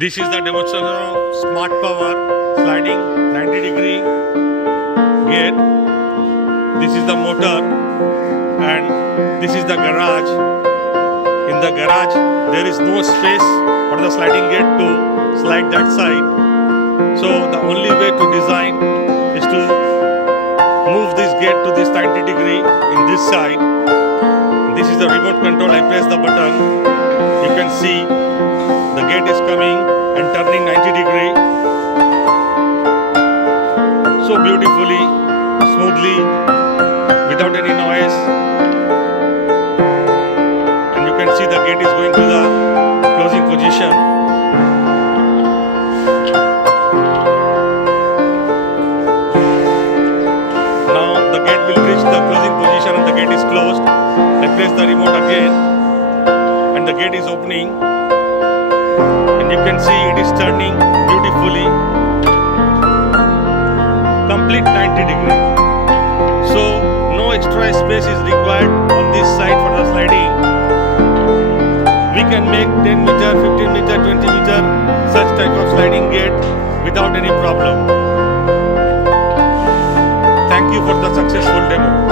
This is the demonstration of smart power sliding 90-degree gate. This is the motor and this is the garage. In the garage there is no space for the sliding gate to slide that side. So the only way to design is to move this gate to this 90-degree in this side. This is the remote control. I press the button. You can see the gate is coming and turning 90-degree so beautifully, smoothly, without any noise. And you can see the gate is going to the closing position. Now the gate will reach the closing position and the gate is closed. I press the remote again and the gate is opening. And you can see it is turning beautifully, complete 90-degree. So no extra space is required on this side for the sliding. We can make 10 meter, 15 meter, 20 meter such type of sliding gate without any problem. Thank you for the successful demo.